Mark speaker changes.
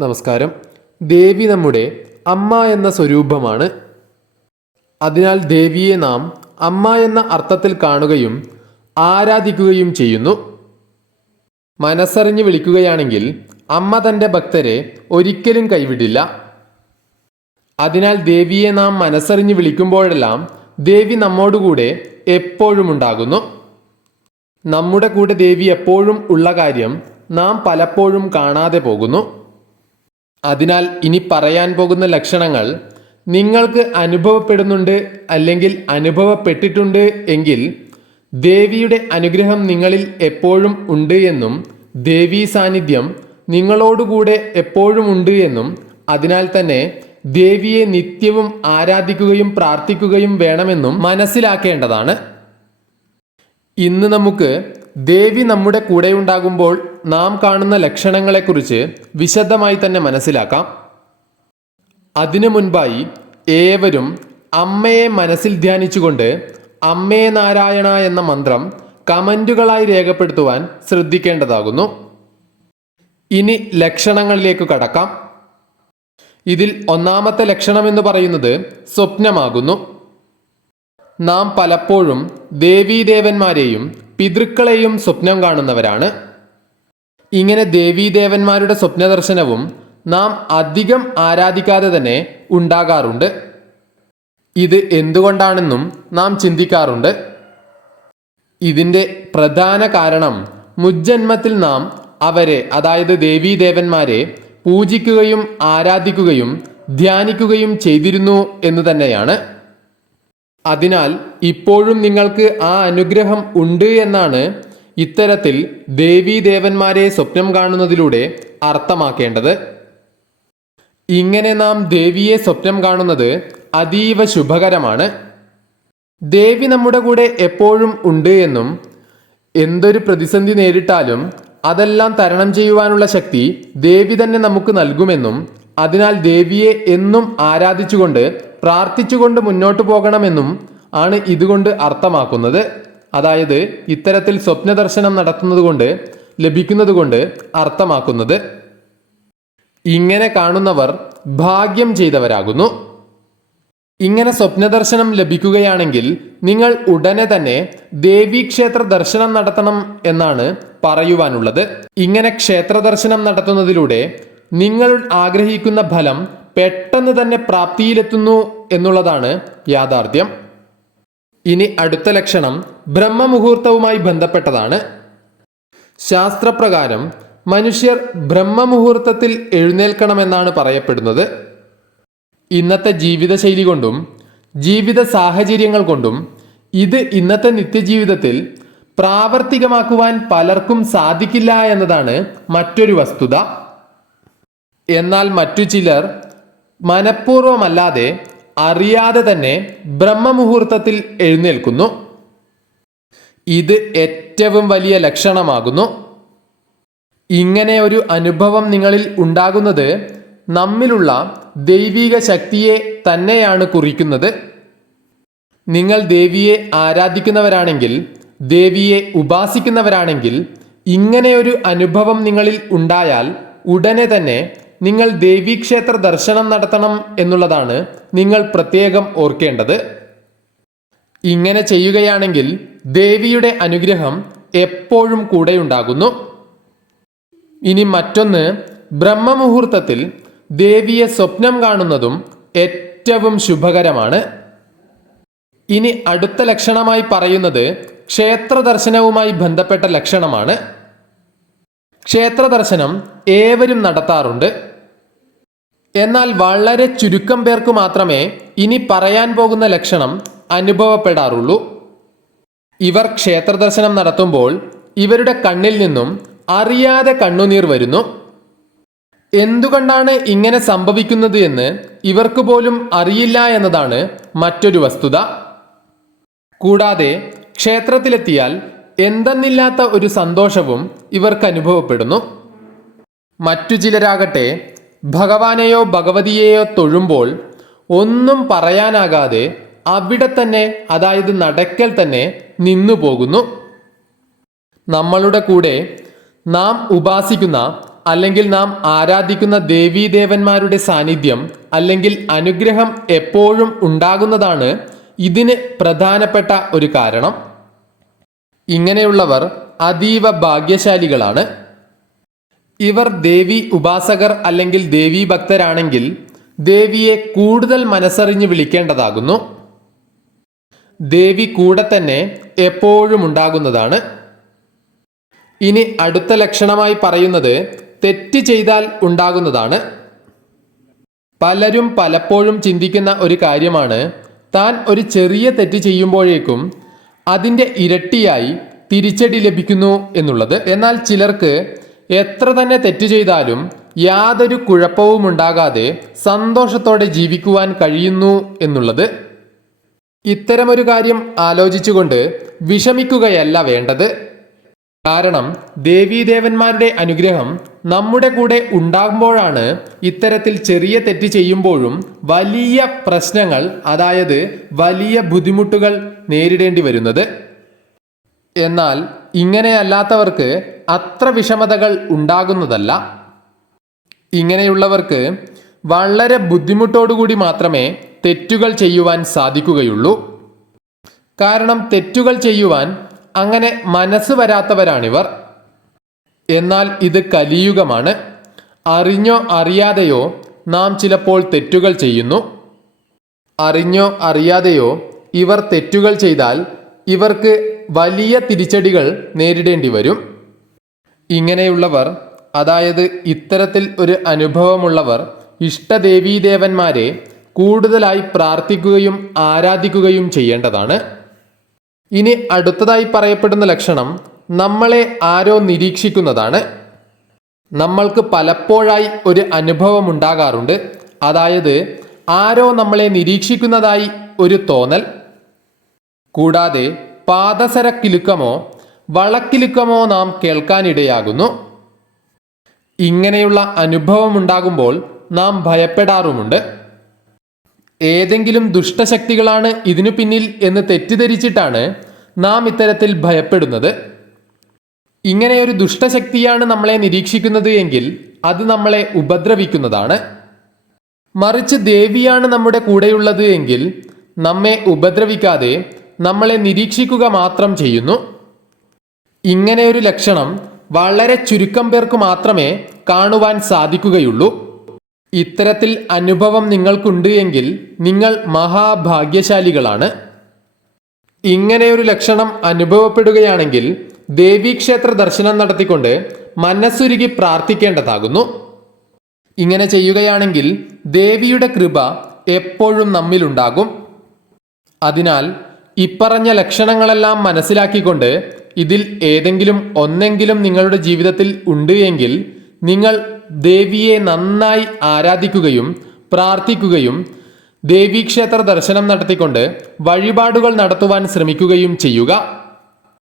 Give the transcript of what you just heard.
Speaker 1: നമസ്കാരം. ദേവി നമ്മുടെ അമ്മ എന്ന സ്വരൂപമാണ്. അതിനാൽ ദേവിയെ നാം അമ്മ എന്ന അർത്ഥത്തിൽ കാണുകയും ആരാധിക്കുകയും ചെയ്യുന്നു. മനസ്സറിഞ്ഞ് വിളിക്കുകയാണെങ്കിൽ അമ്മ തന്റെ ഭക്തരെ ഒരിക്കലും കൈവിടില്ല. അതിനാൽ ദേവിയെ നാം മനസ്സറിഞ്ഞ് വിളിക്കുമ്പോഴെല്ലാം ദേവി നമ്മോടുകൂടെ എപ്പോഴും ഉണ്ടാകുന്നു. നമ്മുടെ കൂടെ ദേവി എപ്പോഴും ഉള്ള കാര്യം നാം പലപ്പോഴും കാണാതെ പോകുന്നു. അതിനാൽ ഇനി പറയാൻ പോകുന്ന ലക്ഷണങ്ങൾ നിങ്ങൾക്ക് അനുഭവപ്പെടുന്നുണ്ട് അല്ലെങ്കിൽ അനുഭവപ്പെട്ടിട്ടുണ്ട് എങ്കിൽ ദേവിയുടെ അനുഗ്രഹം നിങ്ങളിൽ എപ്പോഴും ഉണ്ട് എന്നും ദേവീ സാന്നിധ്യം നിങ്ങളോടുകൂടെ എപ്പോഴും ഉണ്ട് എന്നും അതിനാൽ തന്നെ ദേവിയെ നിത്യവും ആരാധിക്കുകയും പ്രാർത്ഥിക്കുകയും വേണമെന്നും മനസ്സിലാക്കേണ്ടതാണ്. ഇന്ന് നമുക്ക് ദേവി നമ്മുടെ കൂടെയുണ്ടാകുമ്പോൾ നാം കാണുന്ന ലക്ഷണങ്ങളെക്കുറിച്ച് വിശദമായി തന്നെ മനസ്സിലാക്കാം. അതിനു മുൻപായി ഏവരും അമ്മയെ മനസ്സിൽ ധ്യാനിച്ചുകൊണ്ട് അമ്മേ നാരായണ എന്ന മന്ത്രം കമന്റുകളായി രേഖപ്പെടുത്തുവാൻ ശ്രദ്ധിക്കേണ്ടതാകുന്നു. ഇനി ലക്ഷണങ്ങളിലേക്ക് കടക്കാം. ഇതിൽ ഒന്നാമത്തെ ലക്ഷണം എന്ന് പറയുന്നത് സ്വപ്നമാകുന്നു. നാം പലപ്പോഴും ദേവീദേവന്മാരെയും പിതൃക്കളെയും സ്വപ്നം കാണുന്നവരാണ്. ഇങ്ങനെ ദേവീദേവന്മാരുടെ സ്വപ്നദർശനവും നാം അധികം ആരാധിക്കാതെ തന്നെ ഉണ്ടാകാറുണ്ട്. ഇത് എന്തുകൊണ്ടാണെന്നും നാം ചിന്തിക്കാറുണ്ട്. ഇതിന്റെ പ്രധാന കാരണം മുജ്ജന്മത്തിൽ നാം അവരെ അതായത് ദേവീദേവന്മാരെ പൂജിക്കുകയും ആരാധിക്കുകയും ധ്യാനിക്കുകയും ചെയ്തിരുന്നു എന്ന് തന്നെയാണ്. അതിനാൽ ഇപ്പോഴും നിങ്ങൾക്ക് ആ അനുഗ്രഹം ഉണ്ട് എന്നാണ് ഇത്തരത്തിൽ ദേവീദേവന്മാരെ സ്വപ്നം കാണുന്നതിലൂടെ അർത്ഥമാക്കേണ്ടത് ഇങ്ങനെ നാം ദേവിയെ സ്വപ്നം കാണുന്നത് അതീവ ശുഭകരമാണ്. ദേവി നമ്മുടെ കൂടെ എപ്പോഴും ഉണ്ട് എന്നും എന്തൊരു പ്രതിസന്ധി നേരിട്ടാലും അതെല്ലാം തരണം ചെയ്യുവാനുള്ള ശക്തി ദേവി തന്നെ നമുക്ക് നൽകുമെന്നും അതിനാൽ ദേവിയെ എന്നും ആരാധിച്ചുകൊണ്ട് പ്രാർത്ഥിച്ചുകൊണ്ട് മുന്നോട്ട് പോകണമെന്നും ആണ് ഇതുകൊണ്ട് അർത്ഥമാക്കുന്നത്. അതായത് ഇത്തരത്തിൽ സ്വപ്നദർശനം നടത്തുന്നതുകൊണ്ട് ലഭിക്കുന്നതുകൊണ്ട് കൊണ്ട് ലഭിക്കുന്നത് കൊണ്ട് അർത്ഥമാക്കുന്നത് ഇങ്ങനെ കാണുന്നവർ ഭാഗ്യം ചെയ്തവരാകുന്നു. ഇങ്ങനെ സ്വപ്നദർശനം ലഭിക്കുകയാണെങ്കിൽ നിങ്ങൾ ഉടനെ തന്നെ ദേവീക്ഷേത്ര ദർശനം നടത്തണം എന്നാണ് പറയുവാനുള്ളത്. ഇങ്ങനെ ക്ഷേത്ര ദർശനം നടത്തുന്നതിലൂടെ നിങ്ങൾ ആഗ്രഹിക്കുന്ന ഫലം പെട്ടെന്ന് തന്നെ പ്രാപ്തിയിലെത്തുന്നു എന്നുള്ളതാണ് യാഥാർത്ഥ്യം. ഇനി അടുത്ത ലക്ഷണം ബ്രഹ്മമുഹൂർത്തവുമായി ബന്ധപ്പെട്ടതാണ്. ശാസ്ത്രപ്രകാരം മനുഷ്യർ ബ്രഹ്മമുഹൂർത്തത്തിൽ എഴുന്നേൽക്കണമെന്നാണ് പറയപ്പെടുന്നത്. ഇന്നത്തെ ജീവിതശൈലി കൊണ്ടും ജീവിത സാഹചര്യങ്ങൾ കൊണ്ടും ഇത് ഇന്നത്തെ നിത്യജീവിതത്തിൽ പ്രാവർത്തികമാക്കുവാൻ പലർക്കും സാധിക്കില്ല എന്നതാണ് മറ്റൊരു വസ്തുത. എന്നാൽ മറ്റു ചിലർ മനഃപൂർവമല്ലാതെ അറിയാതെ തന്നെ ബ്രഹ്മമുഹൂർത്തത്തിൽ എഴുന്നേൽക്കുന്നു. ഇത് ഏറ്റവും വലിയ ലക്ഷണമാകുന്നു. ഇങ്ങനെ ഒരു അനുഭവം നിങ്ങളിൽ ഉണ്ടാകുന്നത് നമ്മിലുള്ള ദൈവിക ശക്തിയെ തന്നെയാണ് കുറിക്കുന്നത്. നിങ്ങൾ ദേവിയെ ആരാധിക്കുന്നവരാണെങ്കിൽ ദേവിയെ ഉപാസിക്കുന്നവരാണെങ്കിൽ ഇങ്ങനെയൊരു അനുഭവം നിങ്ങളിൽ ഉണ്ടായാൽ ഉടനെ തന്നെ നിങ്ങൾ ദേവീക്ഷേത്ര ദർശനം നടത്തണം എന്നുള്ളതാണ് നിങ്ങൾ പ്രത്യേകം ഓർക്കേണ്ടത്. ഇങ്ങനെ ചെയ്യുകയാണെങ്കിൽ ദേവിയുടെ അനുഗ്രഹം എപ്പോഴും കൂടെയുണ്ടാകുന്നു. ഇനി മറ്റൊന്ന് ബ്രഹ്മമുഹൂർത്തത്തിൽ ദേവിയെ സ്വപ്നം കാണുന്നതും ഏറ്റവും ശുഭകരമാണ്. ഇനി അടുത്ത ലക്ഷണമായി പറയുന്നത് ക്ഷേത്ര ദർശനവുമായി ബന്ധപ്പെട്ട ലക്ഷണമാണ്. ക്ഷേത്ര ദർശനം ഏവരും നടത്താറുണ്ട്. എന്നാൽ വളരെ ചുരുക്കം പേർക്ക് മാത്രമേ ഇനി പറയാൻ പോകുന്ന ലക്ഷണം അനുഭവപ്പെടാറുള്ളൂ. ഇവർ ക്ഷേത്രദർശനം നടത്തുമ്പോൾ ഇവരുടെ കണ്ണിൽ നിന്നും അറിയാതെ കണ്ണുനീർ വരുന്നു. എന്തുകൊണ്ടാണ് ഇങ്ങനെ സംഭവിക്കുന്നത് എന്ന് ഇവർക്ക് പോലും അറിയില്ല എന്നതാണ് മറ്റൊരു വസ്തുത. കൂടാതെ ക്ഷേത്രത്തിലെത്തിയാൽ എന്തെന്നില്ലാത്ത ഒരു സന്തോഷവും ഇവർക്ക് അനുഭവപ്പെടുന്നു. മറ്റു ചിലരാകട്ടെ ഭഗവാനെയോ ഭഗവതിയെയോ തൊഴുമ്പോൾ ഒന്നും പറയാനാകാതെ അവിടെ തന്നെ അതായത് നടക്കൽ തന്നെ നിന്നു പോകുന്നു. നമ്മളുടെ കൂടെ നാം ഉപാസിക്കുന്ന അല്ലെങ്കിൽ നാം ആരാധിക്കുന്ന ദേവീദേവന്മാരുടെ സാന്നിധ്യം അല്ലെങ്കിൽ അനുഗ്രഹം എപ്പോഴും ഉണ്ടാകുന്നതാണ് ഇതിന് പ്രധാനപ്പെട്ട ഒരു കാരണം. ഇങ്ങനെയുള്ളവർ അതീവ ഭാഗ്യശാലികളാണ്. ഇവർ ദേവി ഉപാസകർ അല്ലെങ്കിൽ ദേവീ ഭക്തരാണെങ്കിൽ ദേവിയെ കൂടുതൽ മനസ്സറിഞ്ഞ് വിളിക്കേണ്ടതാകുന്നു. ദേവി കൂടെ തന്നെ എപ്പോഴും ഉണ്ടാകുന്നതാണ്. ഇനി അടുത്ത ലക്ഷണമായി പറയുന്നത് തെറ്റ് ചെയ്താൽ ഉണ്ടാകുന്നതാണ്. പലരും പലപ്പോഴും ചിന്തിക്കുന്ന ഒരു കാര്യമാണ്. താൻ ഒരു ചെറിയ തെറ്റ് ചെയ്യുമ്പോഴേക്കും അതിന്റെ ഇരട്ടിയായി തിരിച്ചടി ലഭിക്കുന്നു എന്നുള്ളത്. എന്നാൽ ചിലർക്ക് എത്ര തന്നെ തെറ്റ് ചെയ്താലും യാതൊരു കുഴപ്പവും ഉണ്ടാകാതെ സന്തോഷത്തോടെ ജീവിക്കുവാൻ കഴിയുന്നു എന്നുള്ളത് ഇത്തരമൊരു കാര്യം ആലോചിച്ചുകൊണ്ട് വിഷമിക്കുകയല്ല വേണ്ടത്. കാരണം ദേവീദേവന്മാരുടെ അനുഗ്രഹം നമ്മുടെ കൂടെ ഉണ്ടാകുമ്പോഴാണ് ഇത്തരത്തിൽ ചെറിയ തെറ്റ് ചെയ്യുമ്പോഴും വലിയ പ്രശ്നങ്ങൾ അതായത് വലിയ ബുദ്ധിമുട്ടുകൾ നേരിടേണ്ടി വരുന്നത്. എന്നാൽ ഇങ്ങനെയല്ലാത്തവർക്ക് അത്ര വിഷമതകൾ ഉണ്ടാകുന്നതല്ല. ഇങ്ങനെയുള്ളവർക്ക് വളരെ ബുദ്ധിമുട്ടോടുകൂടി മാത്രമേ തെറ്റുകൾ ചെയ്യുവാൻ സാധിക്കുകയുള്ളൂ. കാരണം തെറ്റുകൾ ചെയ്യുവാൻ അങ്ങനെ മനസ്സ് വരാത്തവരാണിവർ. എന്നാൽ ഇത് കലിയുഗമാണ്. അറിഞ്ഞോ അറിയാതെയോ നാം ചിലപ്പോൾ തെറ്റുകൾ ചെയ്യുന്നു. അറിഞ്ഞോ അറിയാതെയോ ഇവർ തെറ്റുകൾ ചെയ്താൽ ഇവർക്ക് വലിയ തിരിച്ചടികൾ നേരിടേണ്ടി വരും. ഇങ്ങനെയുള്ളവർ അതായത് ഇത്തരത്തിൽ ഒരു അനുഭവമുള്ളവർ ഇഷ്ടദേവീദേവന്മാരെ കൂടുതലായി പ്രാർത്ഥിക്കുകയും ആരാധിക്കുകയും ചെയ്യേണ്ടതാണ്. ഇനി അടുത്തതായി പറയപ്പെടുന്ന ലക്ഷണം നമ്മളെ ആരോ നിരീക്ഷിക്കുന്നതാണ്. നമ്മൾക്ക് പലപ്പോഴായി ഒരു അനുഭവം ഉണ്ടാകാറുണ്ട്. അതായത് ആരോ നമ്മളെ നിരീക്ഷിക്കുന്നതായി ഒരു തോന്നൽ. കൂടാതെ പാദസരക്കിലുക്കമോ വളക്കിലുക്കമോ നാം കേൾക്കാനിടയാകുന്നു. ഇങ്ങനെയുള്ള അനുഭവം ഉണ്ടാകുമ്പോൾ നാം ഭയപ്പെടാറുമുണ്ട്. ഏതെങ്കിലും ദുഷ്ടശക്തികളാണ് ഇതിനു പിന്നിൽ എന്ന് തെറ്റിദ്ധരിച്ചിട്ടാണ് നാം ഇത്തരത്തിൽ ഭയപ്പെടുന്നത്. ഇങ്ങനെ ഒരു ദുഷ്ടശക്തിയാണ് നമ്മളെ നിരീക്ഷിക്കുന്നത് എങ്കിൽ അത് നമ്മളെ ഉപദ്രവിക്കുന്നതാണ്. മറിച്ച് ദേവിയാണ് നമ്മുടെ കൂടെയുള്ളത് എങ്കിൽ നമ്മെ ഉപദ്രവിക്കാതെ നമ്മളെ നിരീക്ഷിക്കുക മാത്രം ചെയ്യുന്നു. ഇങ്ങനെയൊരു ലക്ഷണം വളരെ ചുരുക്കം പേർക്ക് മാത്രമേ കാണുവാൻ സാധിക്കുകയുള്ളൂ. ഇത്തരത്തിൽ അനുഭവം നിങ്ങൾക്കുണ്ട് എങ്കിൽ നിങ്ങൾ മഹാഭാഗ്യശാലികളാണ്. ഇങ്ങനെയൊരു ലക്ഷണം അനുഭവപ്പെടുകയാണെങ്കിൽ ദേവീക്ഷേത്ര ദർശനം നടത്തിക്കൊണ്ട് മനസ്സുരുകി പ്രാർത്ഥിക്കേണ്ടതാകുന്നു. ഇങ്ങനെ ചെയ്യുകയാണെങ്കിൽ ദേവിയുടെ കൃപ എപ്പോഴും നമ്മിലുണ്ടാകും. അതിനാൽ ഇപ്പറഞ്ഞ ലക്ഷണങ്ങളെല്ലാം മനസ്സിലാക്കിക്കൊണ്ട് ഇതിൽ ഏതെങ്കിലും ഒന്നെങ്കിലും നിങ്ങളുടെ ജീവിതത്തിൽ ഉണ്ട് എങ്കിൽ നിങ്ങൾ ദേവിയെ നന്നായി ആരാധിക്കുകയും പ്രാർത്ഥിക്കുകയും ദേവീക്ഷേത്ര ദർശനം നടത്തിക്കൊണ്ട് വഴിപാടുകൾ നടത്തുവാൻ ശ്രമിക്കുകയും ചെയ്യുക.